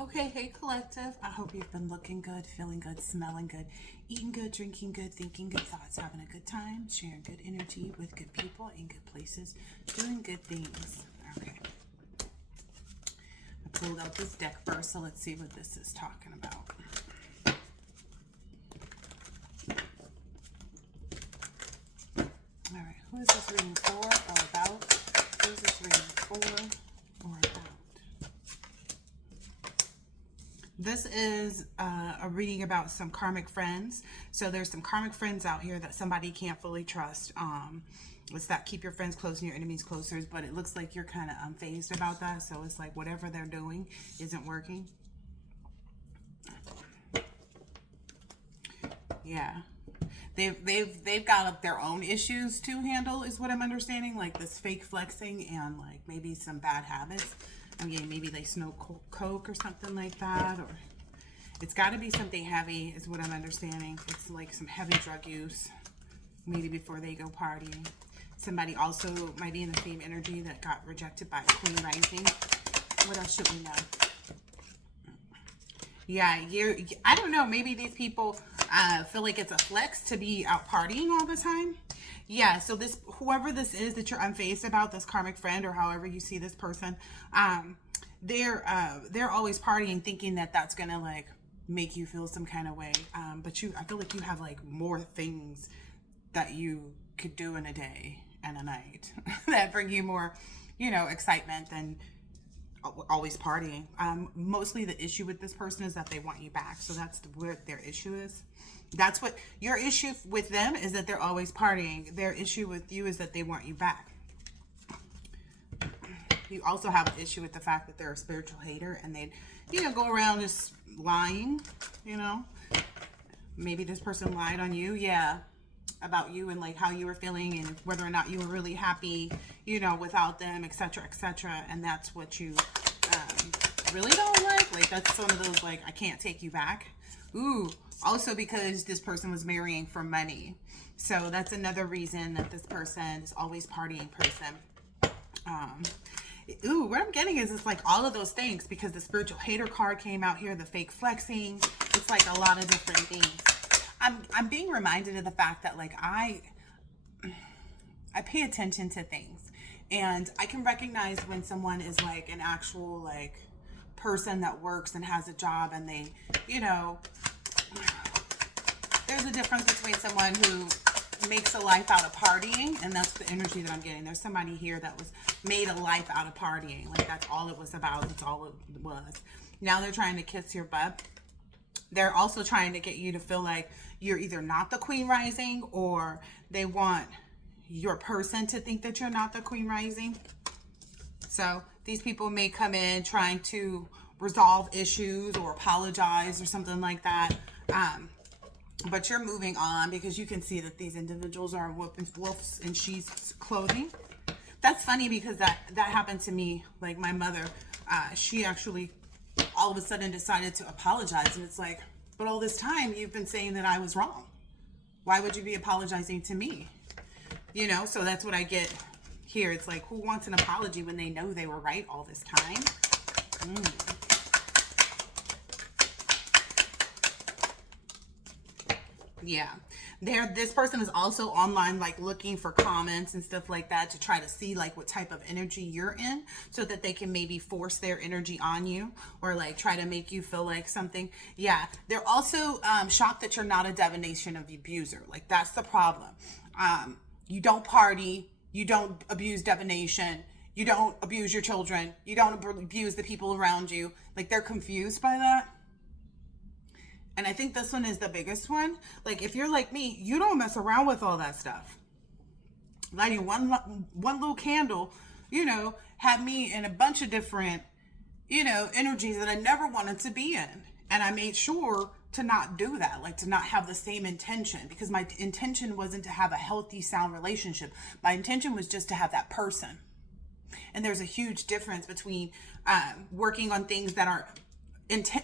Okay, hey collective. I hope you've been looking good, feeling good, smelling good, eating good, drinking good, thinking good thoughts, having a good time, sharing good energy with good people in good places, doing good things. Okay. I pulled out this deck first, so let's see what this is talking about. All right, who is this reading for or about? Who is this reading for or about? This is a reading about some karmic friends. So there's some karmic friends out here that somebody can't fully trust. It's that keep your friends close and your enemies closer, but it looks like you're kind of unfazed about that. So it's like whatever they're doing isn't working. Yeah. They've got up their own issues to handle is what I'm understanding, like this fake flexing and like maybe some bad habits. I mean, maybe they smoke coke or something like that, or it's got to be something heavy is what I'm understanding. It's like some heavy drug use, maybe before they go partying. Somebody also might be in the same energy that got rejected by Queen Rising. What else should we know? Yeah, I don't know. Maybe these people feel like it's a flex to be out partying all the time. Yeah, so whoever this is that you're unfazed about, this karmic friend or however you see this person, they're always partying, thinking that that's gonna like make you feel some kind of way. But I feel like you have like more things that you could do in a day and a night that bring you more, excitement than always partying. Mostly the issue with this person is that they want you back. So that's what their issue is. That's what your issue with them is, that they're always partying. Their issue with you is that they want you back. You also have an issue with the fact that they're a spiritual hater and they, go around just lying, Maybe this person lied on you. Yeah. About you and like how you were feeling and whether or not you were really happy, without them, etc., etc. And that's what you really don't like. Like that's one of those like I can't take you back. Ooh, also because this person was marrying for money, so that's another reason that this person is always partying person. What I'm getting is it's like all of those things because the spiritual hater card came out here, the fake flexing. It's like a lot of different things. I'm being reminded of the fact that like I pay attention to things and I can recognize when someone is like an actual like person that works and has a job and they, there's a difference between someone who makes a life out of partying, and that's the energy that I'm getting. There's somebody here that was made a life out of partying. Like that's all it was about. That's all it was. Now they're trying to kiss your butt. They're also trying to get you to feel like you're either not the Queen Rising or they want your person to think that you're not the Queen Rising. So these people may come in trying to resolve issues or apologize or something like that. But you're moving on because you can see that these individuals are wolves in sheep's clothing. That's funny because that happened to me. Like my mother, she actually all of a sudden decided to apologize. And it's like, but all this time you've been saying that I was wrong. Why would you be apologizing to me? So that's what I get here. It's like, who wants an apology when they know they were right all this time? Yeah. This person is also online, like looking for comments and stuff like that to try to see like what type of energy you're in so that they can maybe force their energy on you or like try to make you feel like something. Yeah. They're also shocked that you're not a divination of abuser. Like that's the problem. You don't party. You don't abuse divination. You don't abuse your children. You don't abuse the people around you. Like they're confused by that. And I think this one is the biggest one. Like, if you're like me, you don't mess around with all that stuff. Lighting one little candle, had me in a bunch of different, energies that I never wanted to be in. And I made sure to not do that, like to not have the same intention, because my intention wasn't to have a healthy, sound relationship. My intention was just to have that person. And there's a huge difference between working on things that are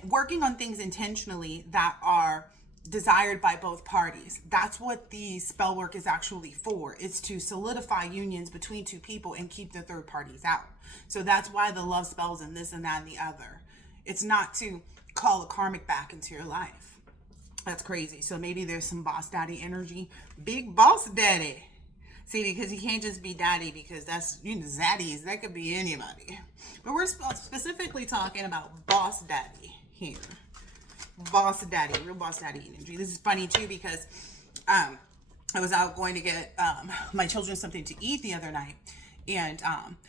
working on things intentionally that are desired by both parties. That's what the spell work is actually for. It's to solidify unions between two people and keep the third parties out. So that's why the love spells and this and that and the other. It's not to call a karmic back into your life. That's crazy. So maybe there's some boss daddy energy. Big boss daddy. See, because you can't just be daddy, because that's, you know, zaddies. That could be anybody. But we're specifically talking about boss daddy here. Boss daddy, real boss daddy energy. This is funny too, because I was out going to get my children something to eat the other night, and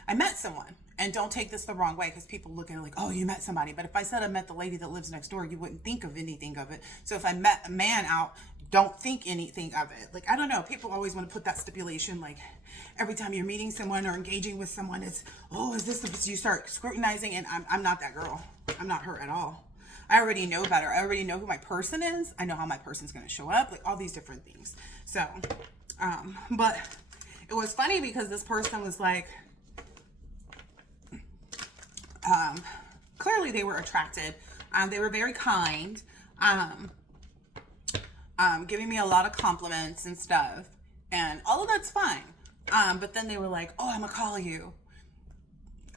I met someone. And don't take this the wrong way, because people look at it like, oh, you met somebody. But if I said I met the lady that lives next door, you wouldn't think of anything of it. So if I met a man out, don't think anything of it. Like, I don't know. People always want to put that stipulation, like every time you're meeting someone or engaging with someone, it's, oh, is this the, you start scrutinizing, and I'm not that girl. I'm not her at all. I already know better. I already know who my person is. I know how my person's going to show up, like all these different things. So, but it was funny because this person was like, clearly they were attracted. They were very kind, giving me a lot of compliments and stuff, and all of that's fine. But then they were like, oh, I'm gonna call you.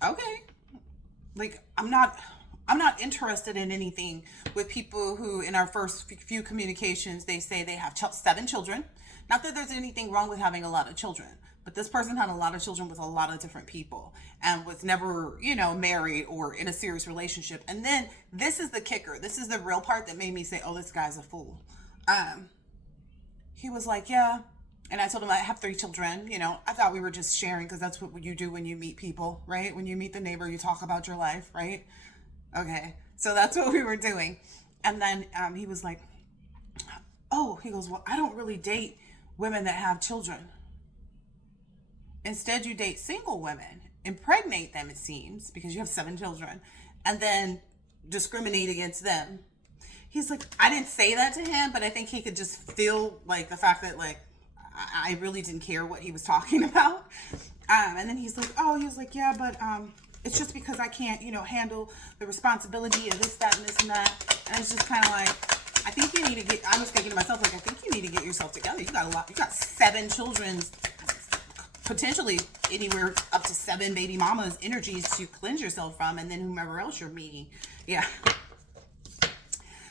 Okay. Like, I'm not interested in anything with people who, in our first few communications, they say they have 7 children. Not that there's anything wrong with having a lot of children, but this person had a lot of children with a lot of different people and was never, you know, married or in a serious relationship. And then this is the kicker. This is the real part that made me say, oh, this guy's a fool. He was like, yeah. And I told him I have 3 children. You know, I thought we were just sharing, because that's what you do when you meet people, right? When you meet the neighbor, you talk about your life, right? Okay. So that's what we were doing. And then he was like, oh, he goes, well, I don't really date women that have children. Instead, you date single women, impregnate them, it seems, because you have 7 children, and then discriminate against them. He's like, I didn't say that to him, but I think he could just feel like the fact that, like, I really didn't care what he was talking about. And then he's like, oh, he was like, yeah, but it's just because I can't, you know, handle the responsibility of this, that, and this, and that. And it's just kind of like, I think you need to get, I was thinking to myself, like, I think you need to get yourself together. You got a lot, you got 7 children's, potentially anywhere up to 7 baby mamas energies to cleanse yourself from, and then whomever else you're meeting. Yeah.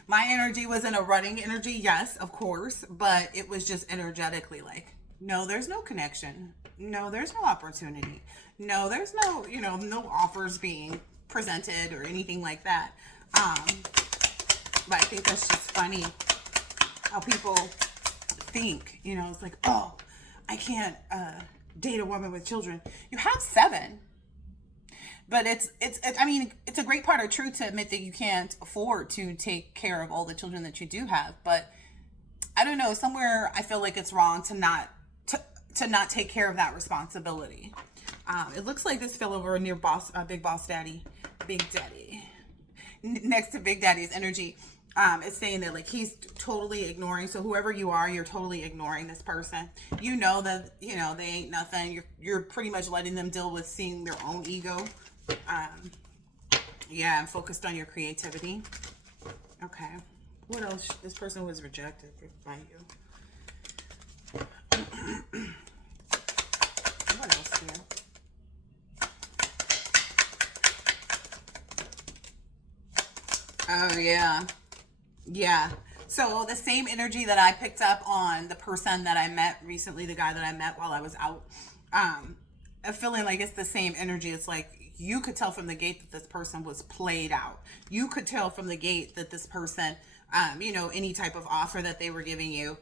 My energy was in a running energy, yes, of course, but it was just energetically like, no, there's no connection. No, there's no opportunity. No, there's no, you know, no offers being presented or anything like that. But I think that's just funny how people think, you know, it's like, oh, I can't date a woman with children. You have 7. But I mean, it's a great part of truth to admit that you can't afford to take care of all the children that you do have. But I don't know, somewhere I feel like it's wrong to not take care of that responsibility. It looks like this fell over near Big Boss Daddy, Big Daddy, next to Big Daddy's energy. It's saying that, like, he's totally ignoring. So whoever you are, you're totally ignoring this person. You know that, you know, they ain't nothing. You're pretty much letting them deal with seeing their own ego. Yeah, and focused on your creativity. Okay. What else? This person was rejected by you. What else here? Oh, yeah. Yeah. So the same energy that I picked up on the person that I met recently, the guy that I met while I was out, I'm feeling like it's the same energy. It's like you could tell from the gate that this person was played out. You could tell from the gate that this person, you know, any type of offer that they were giving you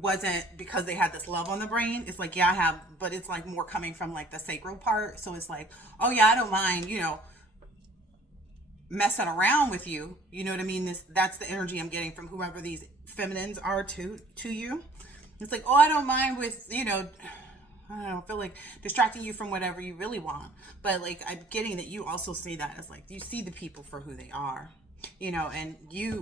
wasn't because they had this love on the brain. It's like, yeah, I have, but it's like more coming from like the sacral part. So it's like, oh yeah, I don't mind, you know, messing around with you. You know what I mean? That's the energy I'm getting from whoever these feminines are to you. It's like, oh, I don't mind with, you know, I don't feel like distracting you from whatever you really want. But like, I'm getting that you also see that as like, you see the people for who they are, you know, and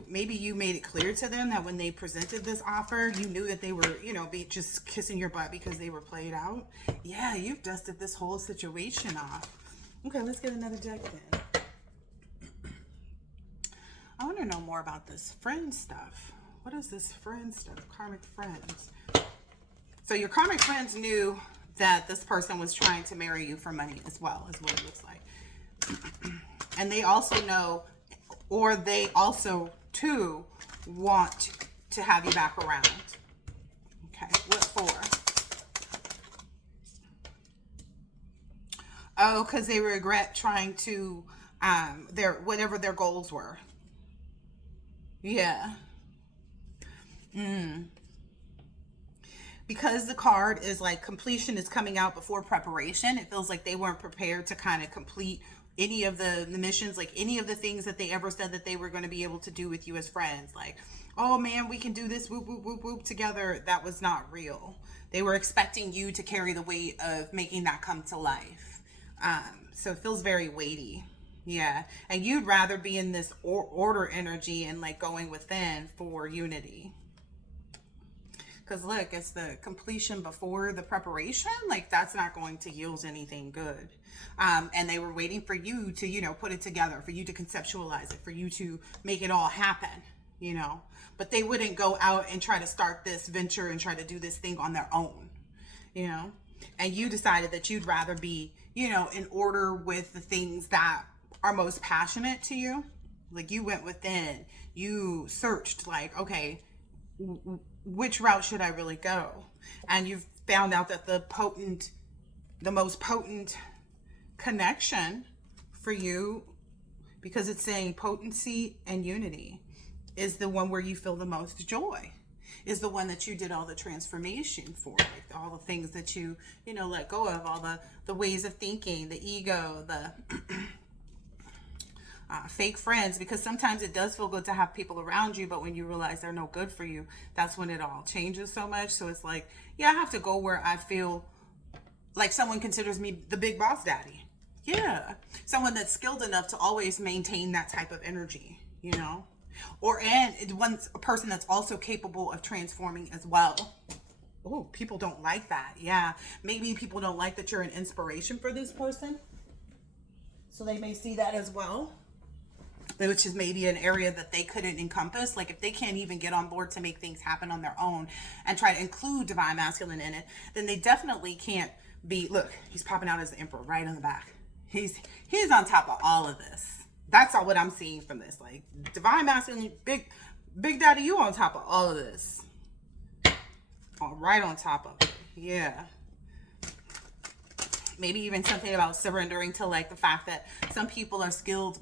maybe you made it clear to them that when they presented this offer, you knew that they were, you know, just kissing your butt because they were played out. Yeah, you've dusted this whole situation off. Okay, let's get another deck then. I want to know more about this friend stuff. What is this friend stuff? Karmic friends. So your karmic friends knew that this person was trying to marry you for money as well, is what it looks like. And they also know, or they also too want to have you back around. Okay, what for? Oh, because they regret trying to whatever their goals were. Yeah. Because the card is like completion is coming out before preparation, it feels like they weren't prepared to kind of complete any of the missions, like any of the things that they ever said that they were going to be able to do with you as friends. Like, oh man, we can do this, whoop, whoop, whoop, whoop, together. That was not real. They were expecting you to carry the weight of making that come to life. So it feels very weighty. Yeah. And you'd rather be in this order energy and like going within for unity. Because look, it's the completion before the preparation. Like that's not going to yield anything good. And they were waiting for you to, put it together, for you to conceptualize it, for you to make it all happen. But they wouldn't go out and try to start this venture and try to do this thing on their own. And you decided that you'd rather be, in order with the things that are most passionate to you. Like you went within, you searched like, okay, which route should I really go? And you've found out that the most potent connection for you, because it's saying potency and unity, is the one where you feel the most joy, is the one that you did all the transformation for, like all the things that you let go of, all the ways of thinking, the ego, the fake friends, because sometimes it does feel good to have people around you, but when you realize they're no good for you, that's when it all changes so much. So it's like, yeah, I have to go where I feel like someone considers me the big boss daddy. Yeah, someone that's skilled enough to always maintain that type of energy, and it wants a person that's also capable of transforming as well. Oh, people don't like that. Yeah, maybe people don't like that you're an inspiration for this person, so they may see that as well, which is maybe an area that they couldn't encompass. Like if they can't even get on board to make things happen on their own and try to include divine masculine in it, then they definitely can't be, look, he's popping out as the emperor right on the back. He's on top of all of this. That's all what I'm seeing from this. Like divine masculine, big daddy, you on top of all of this. Right on top of it. Yeah. Maybe even something about surrendering to like the fact that some people are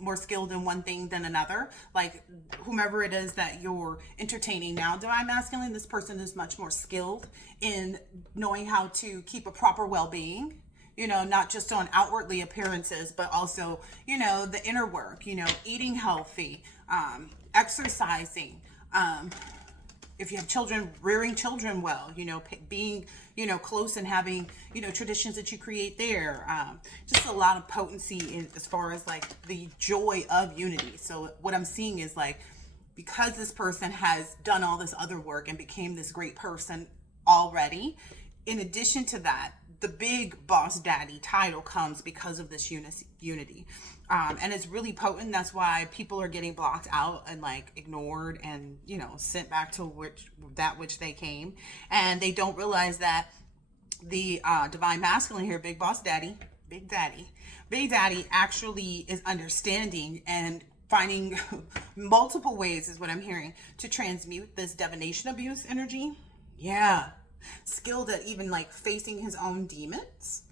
more skilled in one thing than another. Like whomever it is that you're entertaining now, divine masculine, this person is much more skilled in knowing how to keep a proper well-being, not just on outwardly appearances, but also, the inner work, eating healthy, exercising, if you have children, rearing children well, being, close and having, traditions that you create there. Just a lot of potency as far as like the joy of unity. So what I'm seeing is like, because this person has done all this other work and became this great person already, in addition to that, the big boss daddy title comes because of this unity. And it's really potent. That's why people are getting blocked out and like ignored and, sent back to which they came. And they don't realize that the divine masculine here, big boss daddy, big daddy actually is understanding and finding multiple ways, is what I'm hearing, to transmute this divination abuse energy. Yeah. Skilled at even like facing his own demons,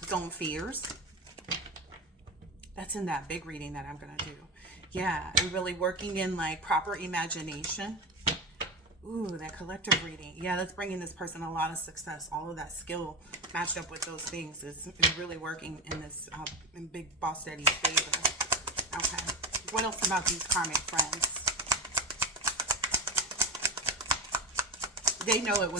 his own fears. That's in that big reading that I'm going to do. Yeah, and really working in like proper imagination. Ooh, that collective reading. Yeah, that's bringing this person a lot of success. All of that skill matched up with those things is really working in this in Big Boss Daddy's favor. Okay. What else about these karmic friends? They know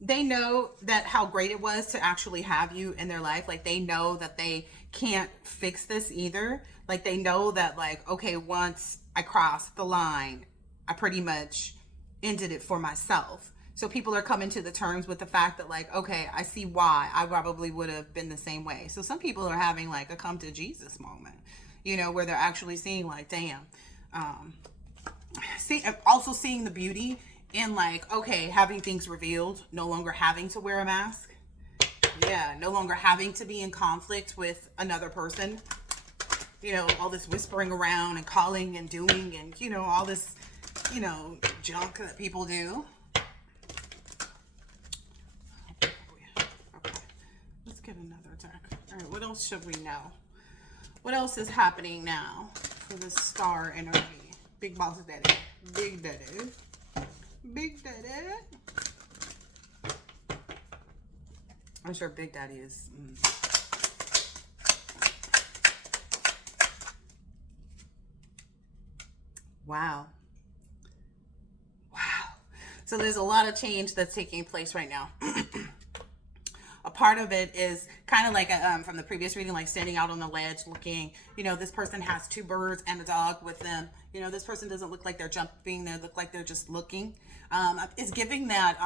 they know that how great it was to actually have you in their life. Like they know that they can't fix this either. Like they know that like, okay, once I crossed the line, I pretty much ended it for myself. So people are coming to the terms with the fact that like, okay, I see why I probably would have been the same way. So some people are having like a come to Jesus moment, where they're actually seeing like, damn, also seeing the beauty in like, okay, having things revealed, no longer having to wear a mask. Yeah, no longer having to be in conflict with another person. You know, all this whispering around and calling and doing and, you know, all this, you know, junk that people do. Okay, let's get another deck. All right, what else should we know? What else is happening now for the star energy? Big boss daddy. Big daddy. Big daddy. I'm sure Big Daddy is. Wow. Wow. So there's a lot of change that's taking place right now. A part of it is kind of like from the previous reading, like standing out on the ledge looking, you know, this person has 2 birds and a dog with them. You know, this person doesn't look like they're jumping. They look like they're just looking. It's giving that,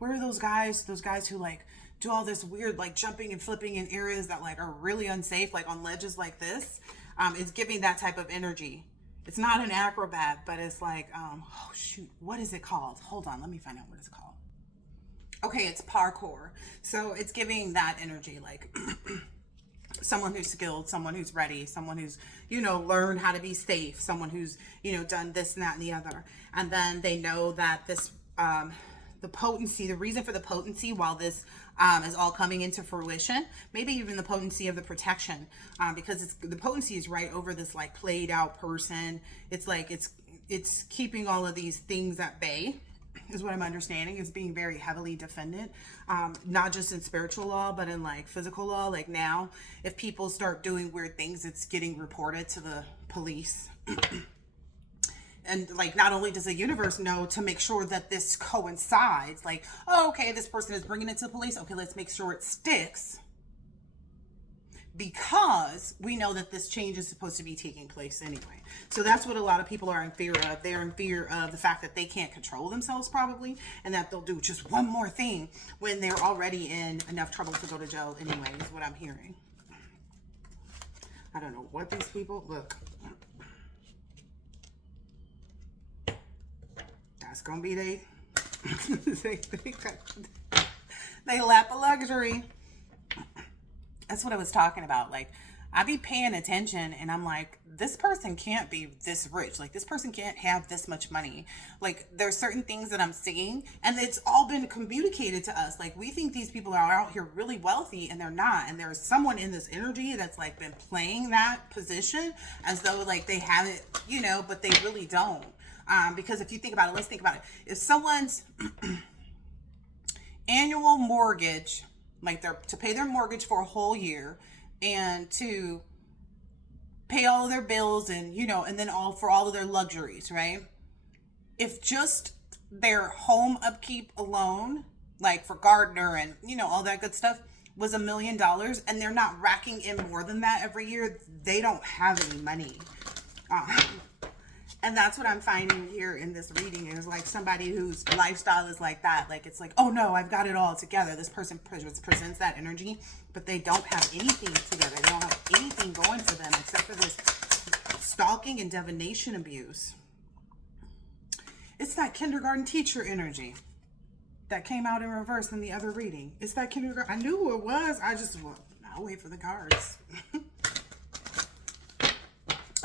where are those guys? Those guys who like do all this weird like jumping and flipping in areas that like are really unsafe, like on ledges like this. It's giving that type of energy. It's not an acrobat, but it's like, oh shoot, what is it called? Hold on, let me find out what it's called. Okay, it's parkour. So it's giving that energy, like someone who's skilled, someone who's ready, someone who's, you know, learned how to be safe, someone who's, you know, done this and that and the other. And then they know that this, the potency, the reason for the potency while this is all coming into fruition, maybe even the potency of the protection, because the potency is right over this like played out person. It's like it's keeping all of these things at bay, is what I'm understanding. Is being very heavily defended, not just in spiritual law, but in like physical law. Like now, if people start doing weird things, it's getting reported to the police. And like, not only does the universe know to make sure that this coincides, like, oh, okay, this person is bringing it to the police. Okay, let's make sure it sticks. Because we know that this change is supposed to be taking place anyway. So that's what a lot of people are in fear of. They're in fear of the fact that they can't control themselves probably, and that they'll do just one more thing when they're already in enough trouble to go to jail anyway, is what I'm hearing. I don't know what these people, look. That's gonna be they lap of luxury. That's what I was talking about. Like, I be paying attention and I'm like, this person can't be this rich. Like, this person can't have this much money. Like, there's certain things that I'm seeing and it's all been communicated to us. Like, we think these people are out here really wealthy and they're not. And there's someone in this energy that's like been playing that position as though like they have it, you know, but they really don't. Because if you think about it, let's think about it. If someone's annual mortgage, like they're to pay their mortgage for a whole year and to pay all of their bills and, you know, and then all of their luxuries, right? If just their home upkeep alone, like for gardener and, you know, all that good stuff, was $1 million and they're not racking in more than that every year, they don't have any money. And that's what I'm finding here in this reading is like somebody whose lifestyle is like that. Like, it's like, oh no, I've got it all together. This person presents that energy, but they don't have anything together. They don't have anything going for them except for this stalking and divination abuse. It's that kindergarten teacher energy that came out in reverse in the other reading. It's that kindergarten. I knew who it was. I'll wait for the cards.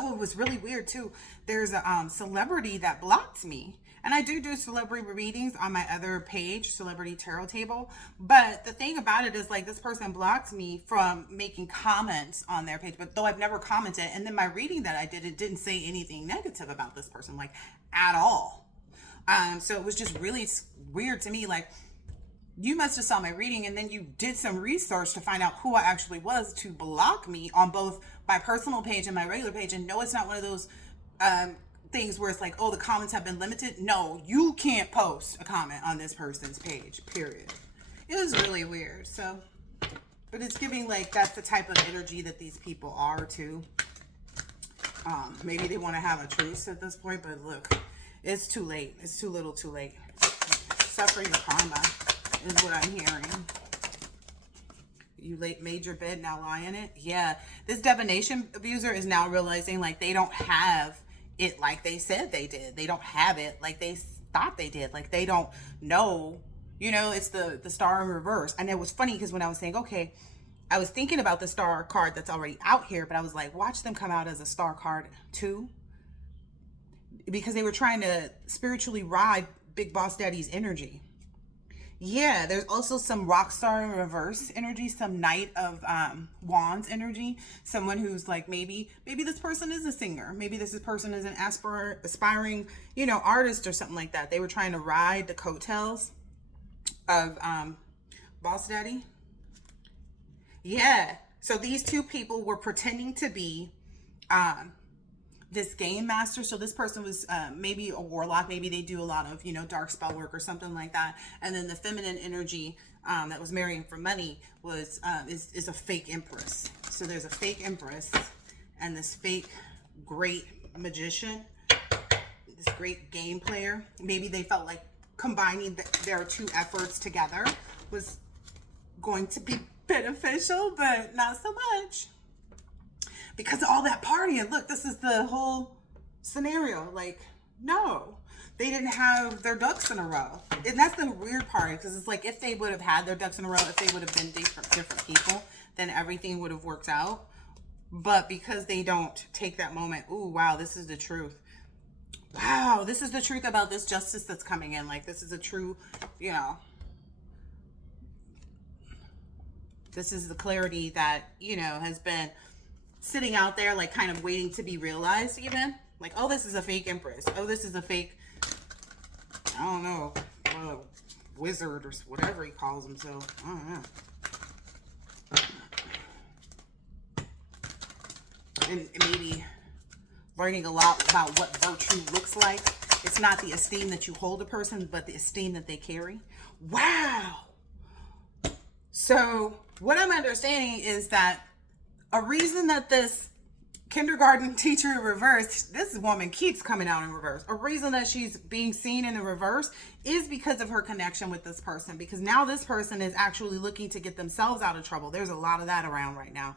Oh, it was really weird too. There's a celebrity that blocked me. And I do celebrity readings on my other page, Celebrity Tarot Table. But the thing about it is like this person blocked me from making comments on their page. But though I've never commented. And then my reading that I did, it didn't say anything negative about this person, like at all. So it was just really weird to me. Like, you must have saw my reading and then you did some research to find out who I actually was to block me on both my personal page and my regular page. And no, it's not one of those things where it's like, oh, the comments have been limited. No, you can't post a comment on this person's page, period. It was really weird. So, but it's giving like that's the type of energy that these people are too. Maybe they want to have a truce at this point, but look, it's too late. It's too little too late. Suffer your karma is what I'm hearing. You made your bed, now lie in it. Yeah, this divination abuser is now realizing like they don't have it like they said they did. They don't have it like they thought they did. Like they don't know You know, it's the star in reverse. And it was funny because when I was saying, okay, I was thinking about the star card that's already out here, but I was like, watch them come out as a star card too, because they were trying to spiritually ride Big Boss Daddy's energy. Yeah, there's also some rock star in reverse energy, some knight of wands energy, someone who's like, maybe this person is a singer, maybe this person is an aspiring, you know, artist or something like that. They were trying to ride the coattails of Boss Daddy. Yeah, so these two people were pretending to be um this game master. So this person was maybe a warlock, maybe they do a lot of, you know, dark spell work or something like that. And then the feminine energy that was marrying for money was is a fake empress. So there's a fake empress and this fake great magician, this great game player. Maybe they felt like combining their two efforts together was going to be beneficial, but not so much. Because of all that partying. Look, this is the whole scenario. Like, no, they didn't have their ducks in a row. And that's the weird part, because it's like, if they would have had their ducks in a row, if they would have been different people, then everything would have worked out. But because they don't take that moment, ooh, wow, this is the truth. Wow, this is the truth about this justice that's coming in. Like, this is a true, you know, this is the clarity that, you know, has been sitting out there, like kind of waiting to be realized. Even like, oh, this is a fake empress, oh, this is a fake, I don't know, wizard or whatever he calls himself, I don't know. And maybe learning a lot about what virtue looks like. It's not the esteem that you hold a person, but the esteem that they carry. Wow. So what I'm understanding is that a reason that this kindergarten teacher in reverse, this woman keeps coming out in reverse. A reason that she's being seen in the reverse is because of her connection with this person. Because now this person is actually looking to get themselves out of trouble. There's a lot of that around right now.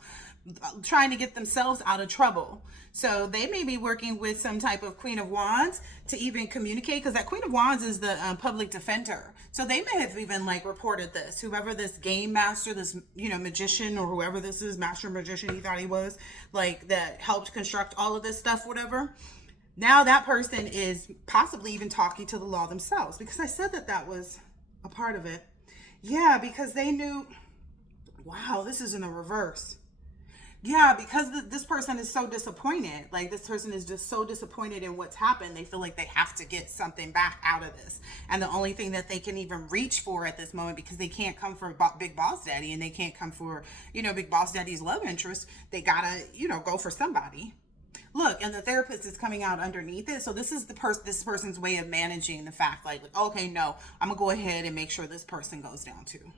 Trying to get themselves out of trouble. So they may be working with some type of Queen of Wands to even communicate, because that Queen of Wands is the public defender. So they may have even like reported this, whoever this game master, this, you know, magician, or whoever this is, master magician he thought he was, like, that helped construct all of this stuff, whatever. Now that person is possibly even talking to the law themselves, because I said that that was a part of it. Yeah, because they knew, wow, this is in the reverse. Yeah, because this person is so disappointed. Like, this person is just so disappointed in what's happened. They feel like they have to get something back out of this. And the only thing that they can even reach for at this moment, because they can't come for Big Boss Daddy, and they can't come for, you know, Big Boss Daddy's love interest. They gotta, you know, go for somebody. Look, and the therapist is coming out underneath it. So this is this person's way of managing the fact, like, okay, no, I'm gonna go ahead and make sure this person goes down too.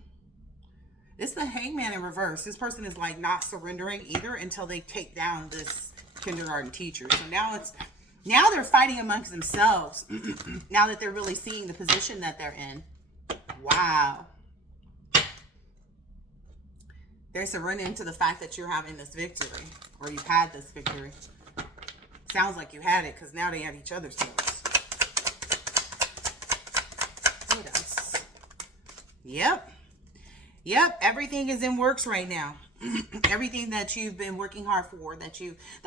It's the Hangman in reverse. This person is like not surrendering either until they take down this kindergarten teacher. So now they're fighting amongst themselves. Now that they're really seeing the position that they're in. Wow. They're surrendering to the fact that you're having this victory, or you've had this victory. Sounds like you had it, because now they have each other's souls. What else? Yep, everything is in works right now. Everything that you've been working hard for, that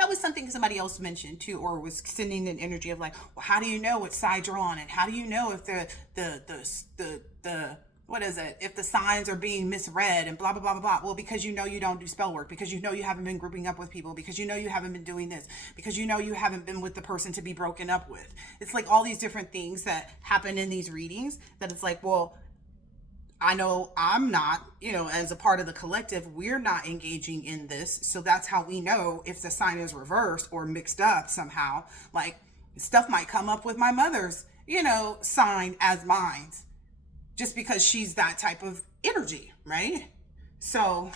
was something somebody else mentioned too, or was sending an energy of like, well, how do you know what side you're on, and how do you know if the what is it, if the signs are being misread, and blah blah blah blah blah. Well, because you know you don't do spell work, because you know you haven't been grouping up with people, because you know you haven't been doing this, because you know you haven't been with the person to be broken up with. It's like all these different things that happen in these readings, that it's like, well, I know I'm not, you know, as a part of the collective, we're not engaging in this. So that's how we know if the sign is reversed or mixed up somehow. Like, stuff might come up with my mother's, you know, sign as mine, just because she's that type of energy, right? So,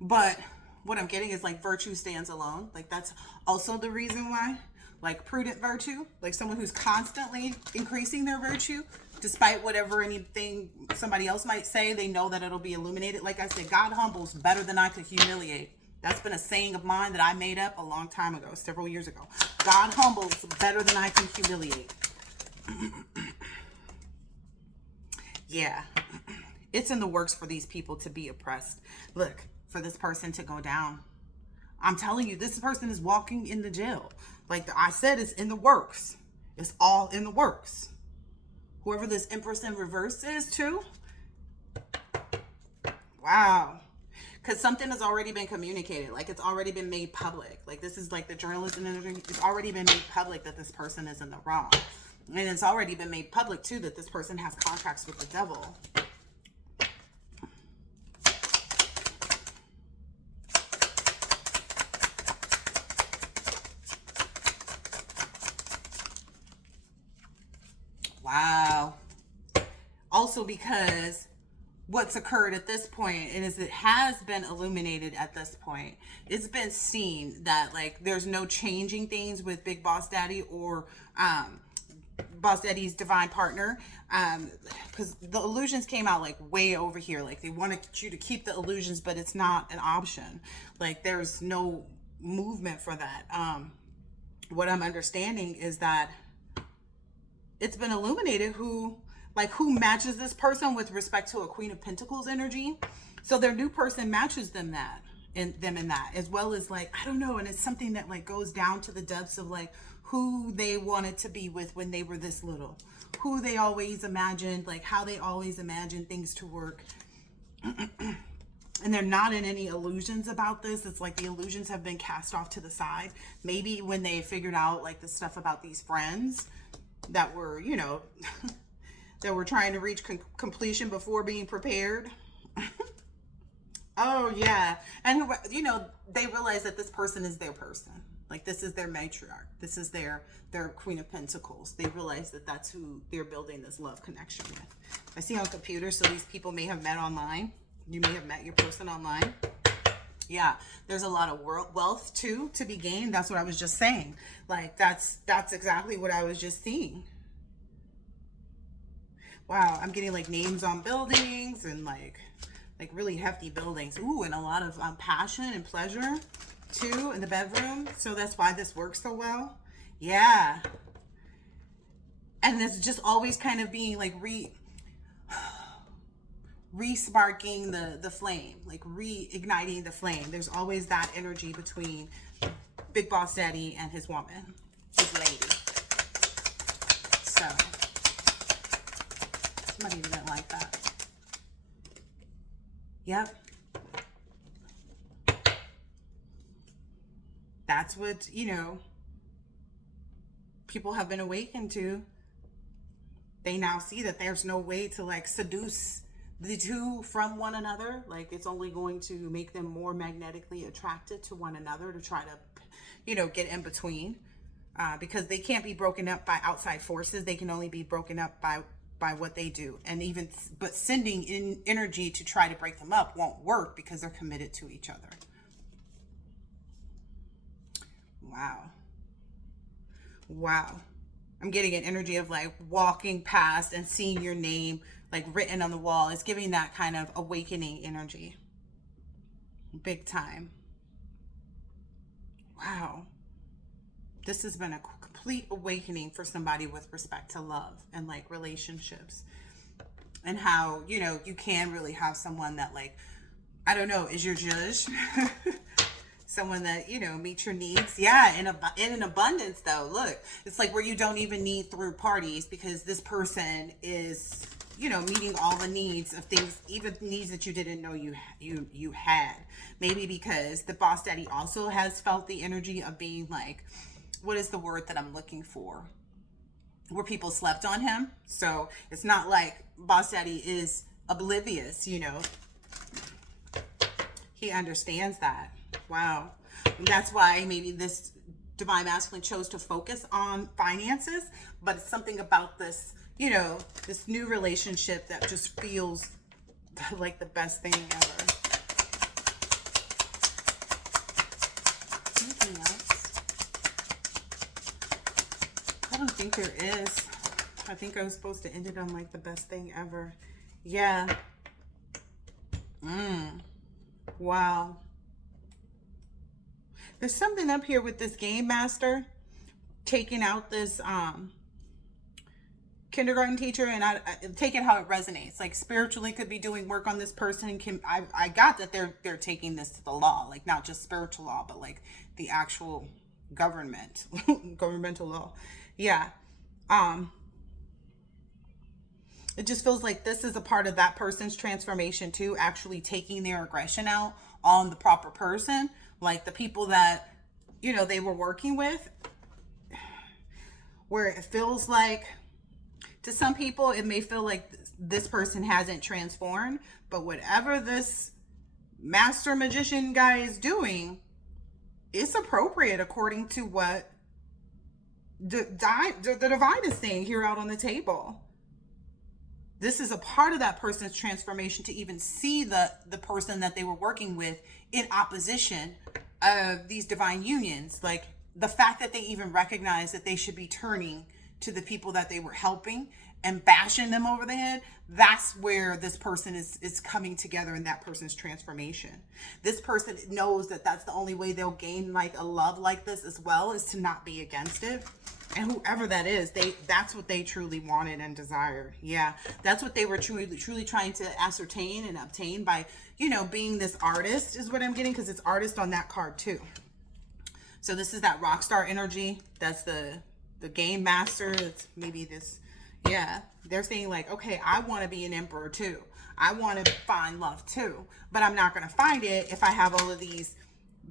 but what I'm getting is like virtue stands alone. Like, that's also the reason why, like prudent virtue, like someone who's constantly increasing their virtue, despite whatever anything somebody else might say, they know that it'll be illuminated. Like I said, God humbles better than I could humiliate. That's been a saying of mine that I made up a long time ago, several years ago. God humbles better than I can humiliate. Yeah. It's in the works for these people to be oppressed. Look, for this person to go down. I'm telling you, this person is walking in the jail. Like I said, it's in the works. It's all in the works. Whoever this Empress in reverse is too. Wow. Because something has already been communicated. Like it's already been made public. Like this is like the journalist and everything. It's already been made public that this person is in the wrong. And it's already been made public too that this person has contracts with the devil. Wow. Also because what's occurred at this point is it has been illuminated at this point. It's been seen that like there's no changing things with Big Boss Daddy or Boss Daddy's divine partner, because the illusions came out like way over here. Like they wanted you to keep the illusions, but it's not an option. Like there's no movement for that. What I'm understanding is that it's been illuminated who matches this person with respect to a Queen of Pentacles energy. So their new person matches them in that, as well as like, I don't know. And it's something that like goes down to the depths of like who they wanted to be with when they were this little, who they always imagined, like how they always imagined things to work. And they're not in any illusions about this. It's like the illusions have been cast off to the side. Maybe when they figured out like the stuff about these friends that were, you know, that were trying to reach completion before being prepared. Oh yeah. And you know, they realize that this person is their person. Like this is their matriarch. This is their Queen of Pentacles. They realize that that's who they're building this love connection with. I see on computers, so these people may have met online. You may have met your person online. Yeah, there's a lot of wealth too to be gained. That's what I was just saying. Like that's exactly what I was just seeing. Wow, I'm getting like names on buildings and like really hefty buildings. Ooh, and a lot of passion and pleasure too in the bedroom. So that's why this works so well. Yeah. And it's just always kind of being like re-sparking the flame, like reigniting the flame. There's always that energy between Big Boss Daddy and his woman, his lady. So somebody didn't like that. Yep. That's what, you know, people have been awakened to. They now see that there's no way to like seduce the two from one another. Like it's only going to make them more magnetically attracted to one another to try to, you know, get in between, because they can't be broken up by outside forces. They can only be broken up by what they do. And even, but sending in energy to try to break them up won't work because they're committed to each other. Wow. Wow. I'm getting an energy of like walking past and seeing your name like written on the wall. It's giving that kind of awakening energy. Big time. Wow. This has been a complete awakening for somebody with respect to love and like relationships. And how, you know, you can really have someone that like, I don't know, is your judge. Someone that, you know, meets your needs. Yeah, in an abundance though. Look, it's like where you don't even need third parties because this person is, you know, meeting all the needs of things, even needs that you didn't know you had. Maybe because the Boss Daddy also has felt the energy of being like, what is the word that I'm looking for? Where people slept on him. So it's not like Boss Daddy is oblivious, you know. He understands that. Wow. And that's why maybe this divine masculine chose to focus on finances, but it's something about this, you know, this new relationship that just feels like the best thing ever. Anything else? I don't think there is. I think I was supposed to end it on like the best thing ever. Yeah. Wow. There's something up here with this game master taking out this kindergarten teacher, and I take it how it resonates. Like spiritually could be doing work on this person. I got that they're taking this to the law, like not just spiritual law, but like the actual government, governmental law. Yeah. It just feels like this is a part of that person's transformation too, actually taking their aggression out on the proper person, like the people that, you know, they were working with, where it feels like, to some people, it may feel like this person hasn't transformed, but whatever this master magician guy is doing, it's appropriate according to what the divine is saying here out on the table. This is a part of that person's transformation to even see the person that they were working with in opposition of these divine unions. Like the fact that they even recognize that they should be turning to the people that they were helping and bashing them over the head. That's where this person is coming together in that person's transformation. This person knows that that's the only way they'll gain like a love like this as well, is to not be against it. And whoever that is, that's what they truly wanted and desired. Yeah, that's what they were truly trying to ascertain and obtain by, you know, being this artist is what I'm getting, because it's artist on that card too. So this is that rock star energy. That's the game master. It's maybe this, yeah, they're saying like, okay, I want to be an emperor too. I want to find love too, but I'm not going to find it if I have all of these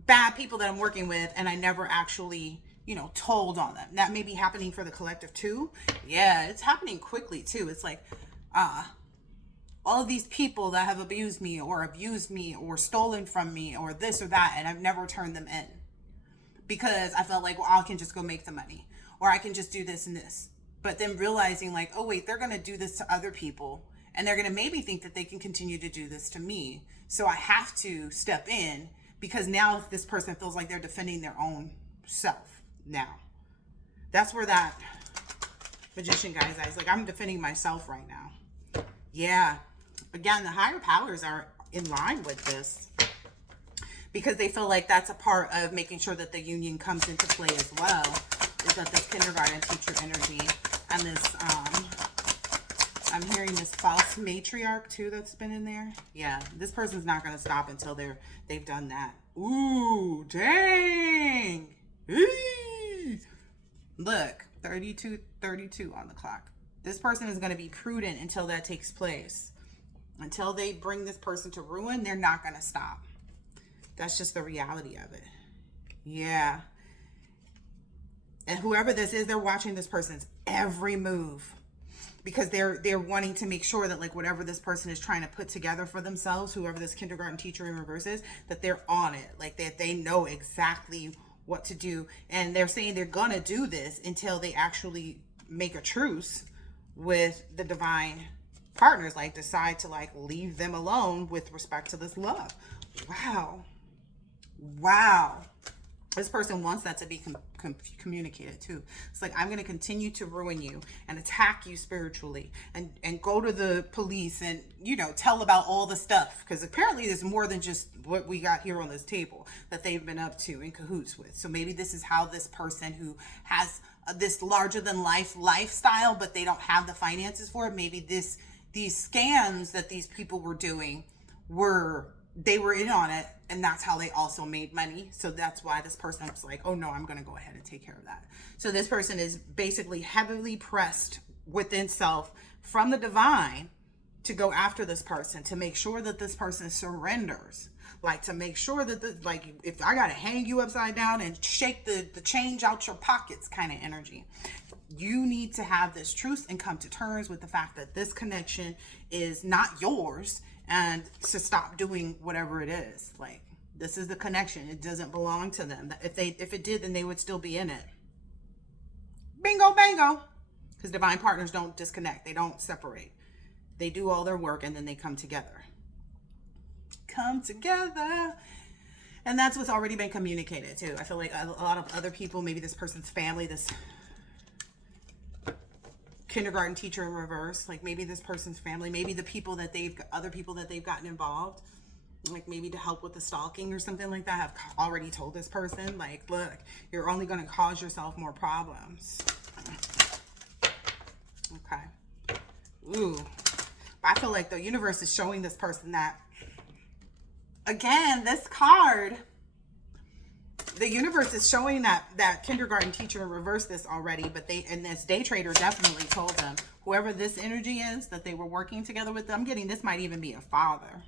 bad people that I'm working with and I never actually, you know, told on them. That may be happening for the collective too. Yeah, it's happening quickly too. It's like, all of these people that have abused me or stolen from me or this or that, and I've never turned them in because I felt like, well, I can just go make the money, or I can just do this and this. But then realizing like, oh wait, they're going to do this to other people, and they're going to maybe think that they can continue to do this to me. So I have to step in, because now this person feels like they're defending their own self. Now that's where that magician guy is like, I'm defending myself right now. Yeah. Again, the higher powers are in line with this, because they feel like that's a part of making sure that the union comes into play as well, is that this kindergarten teacher energy and this, I'm hearing this false matriarch too that's been in there. Yeah, this person's not going to stop until they've done that. Ooh, dang. Eee. Look, 32 on the clock. This person is going to be prudent until that takes place. Until they bring this person to ruin, they're not going to stop. That's just the reality of it. Yeah. And whoever this is, they're watching this person's every move, because they're wanting to make sure that like whatever this person is trying to put together for themselves, whoever this kindergarten teacher in reverse is, that they're on it. Like that they know exactly what to do. And they're saying they're going to do this until they actually make a truce with the divine partners, like decide to like leave them alone with respect to this love. Wow. This person wants that to be communicated too. It's like, I'm going to continue to ruin you and attack you spiritually and go to the police and, you know, tell about all the stuff. Because apparently there's more than just what we got here on this table that they've been up to in cahoots with. So maybe this is how this person who has this larger than life lifestyle, but they don't have the finances for it. Maybe these scams that these people were doing they were in on it, and that's how they also made money. So that's why this person was like, oh no, I'm going to go ahead and take care of that. So this person is basically heavily pressed within self from the divine to go after this person, to make sure that this person surrenders, like to make sure that like if I got to hang you upside down and shake the change out your pockets kind of energy. You need to have this truce and come to terms with the fact that this connection is not yours, and to stop doing whatever it is. Like, this is the connection. It doesn't belong to them. If it did, then they would still be in it. Bingo, bango. Because divine partners don't disconnect. They don't separate. They do all their work and then they come together. Come together. And that's what's already been communicated too. I feel like a lot of other people, maybe this person's family, this kindergarten teacher in reverse, like maybe this person's family, maybe the people that other people that they've gotten involved, like maybe to help with the stalking or something like that, have already told this person, like, look, you're only going to cause yourself more problems. Okay. Ooh. But I feel like the universe is showing this person that, again, this card, the universe is showing that kindergarten teacher reversed this already, but this day trader definitely told them, whoever this energy is that they were working together with, I'm getting this might even be a father,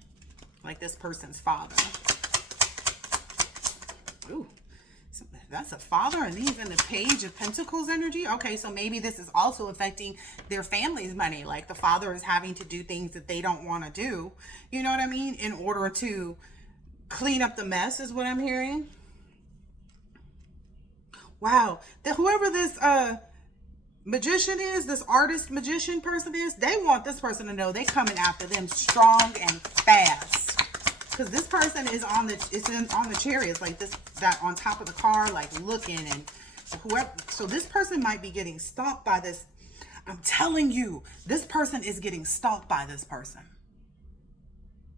like this person's father. Ooh, so that's a father, and even the Page of Pentacles energy. Okay, so maybe this is also affecting their family's money, like the father is having to do things that they don't want to do, you know what I mean, in order to clean up the mess, is what I'm hearing. Wow, whoever this magician is, this artist magician person is, they want this person to know they coming after them strong and fast, because this person is on the chariots, like this, that on top of the car, like looking, and whoever, so this person might be getting stalked by this. I'm telling you, this person is getting stalked by this person.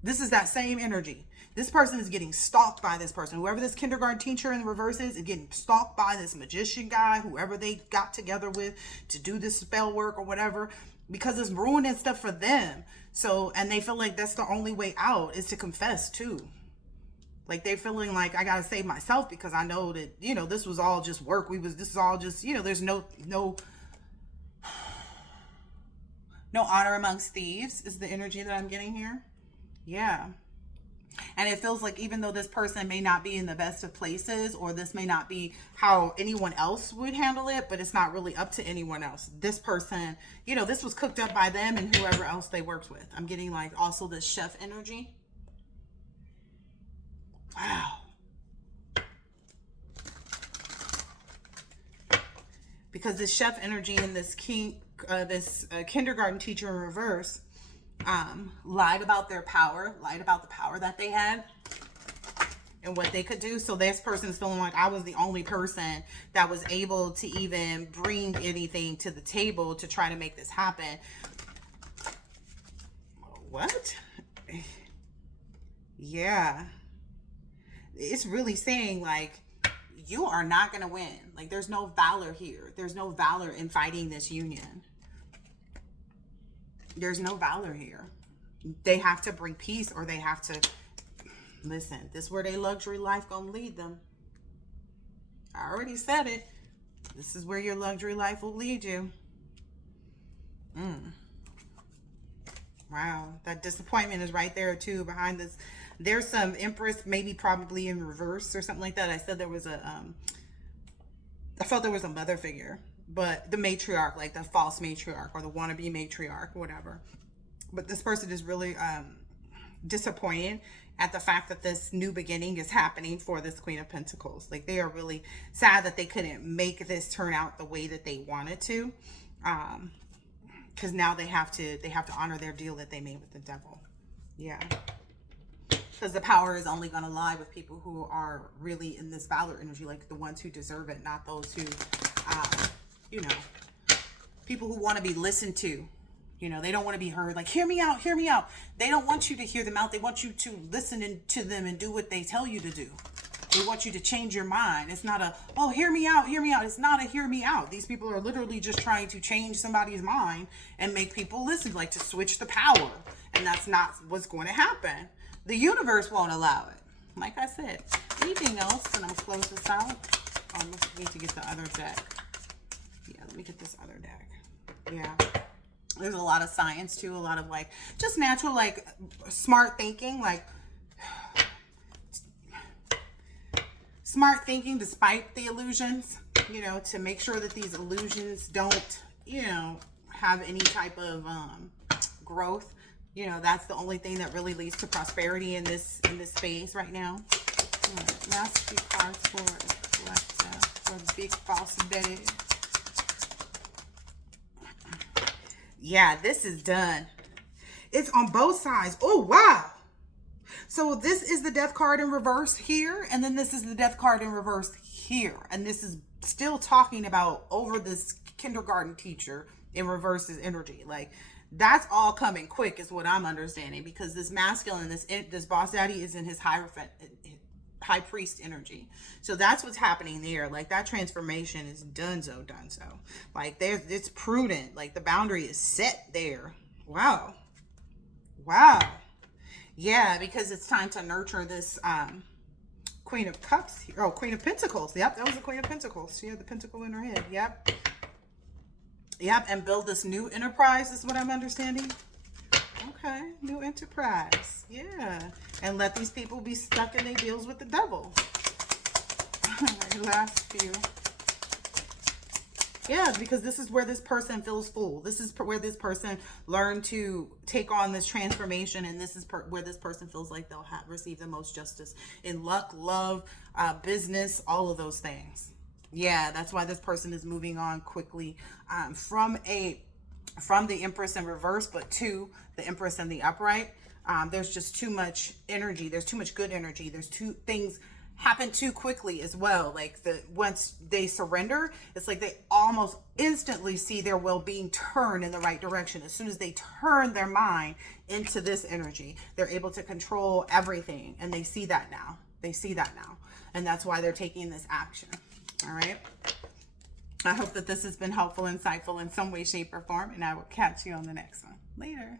This is that same energy. This person is getting stalked by this person. Whoever this kindergarten teacher in the reverse is getting stalked by this magician guy, whoever they got together with to do this spell work or whatever, because it's ruining stuff for them. So, and they feel like that's the only way out, is to confess too. Like they're feeling like, I gotta save myself because I know that, you know, this was all just work. This is all just, you know, there's no honor amongst thieves is the energy that I'm getting here. Yeah. And it feels like even though this person may not be in the best of places, or this may not be how anyone else would handle it, but it's not really up to anyone else. This person, you know, this was cooked up by them and whoever else they worked with. I'm getting like also this chef energy. Wow. Because this chef energy and this kindergarten teacher in reverse, lied about their power, lied about the power that they had and what they could do. So this person's feeling like, I was the only person that was able to even bring anything to the table to try to make this happen. What? Yeah. It's really saying like, you are not going to win. Like there's no valor here. There's no valor in fighting this union. There's no valor here. They have to bring peace, or they have to listen. This is where their luxury life gonna lead them. I already said it. This is where your luxury life will lead you. Wow, that disappointment is right there too behind this. There's some Empress, maybe probably in reverse or something like that. I said there was I felt there was a mother figure, but the matriarch, like the false matriarch or the wannabe matriarch, whatever. But this person is really disappointed at the fact that this new beginning is happening for this Queen of Pentacles. Like they are really sad that they couldn't make this turn out the way that they wanted to, because now they have to honor their deal that they made with the devil. Yeah. Because the power is only going to lie with people who are really in this valor energy, like the ones who deserve it, not those who, you know, people who want to be listened to. You know, they don't want to be heard. Like, hear me out, hear me out. They don't want you to hear them out. They want you to listen to them and do what they tell you to do. They want you to change your mind. It's not a, oh, hear me out, hear me out. It's not a hear me out. These people are literally just trying to change somebody's mind and make people listen, like to switch the power. And that's not what's going to happen. The universe won't allow it. Like I said, anything else? And I'm close this out. Oh, I need to get the other deck. Yeah, let me get this other deck. Yeah. There's a lot of science too. A lot of like, just natural, like smart thinking, like smart thinking despite the illusions, you know, to make sure that these illusions don't, you know, have any type of growth. You know, that's the only thing that really leads to prosperity in this space right now. Last few cards for the collector, for the big false Betty. Yeah, this is done. It's on both sides. Oh, wow. So this is the death card in reverse here, and then this is the death card in reverse here. And this is still talking about over this kindergarten teacher in reverse's energy. Like, that's all coming quick is what I'm understanding, because this masculine, this boss daddy is in his Hierophant high priest energy. So that's what's happening there. Like that transformation is donezo. Like it's prudent. Like the boundary is set there. Wow. Wow. Yeah, because it's time to nurture this Queen of Cups. Oh, Queen of Pentacles. Yep, that was the Queen of Pentacles. She had the pentacle in her head. Yep. Yep, and build this new enterprise is what I'm understanding. Okay, new enterprise. Yeah. And let these people be stuck in their deals with the devil. Last few. Yeah, because this is where this person feels full. This is where this person learned to take on this transformation, and this is where this person feels like they'll receive the most justice in luck, love, business, all of those things. Yeah, that's why this person is moving on quickly from the Empress in reverse, but to the Empress in the upright. There's just too much energy. There's too much good energy. There's two things happen too quickly as well. Like once they surrender, it's like they almost instantly see their well-being turn in the right direction. As soon as they turn their mind into this energy, they're able to control everything, and they see that now. And that's why they're taking this action. All right. I hope that this has been helpful, insightful in some way, shape, or form, and I will catch you on the next one. Later.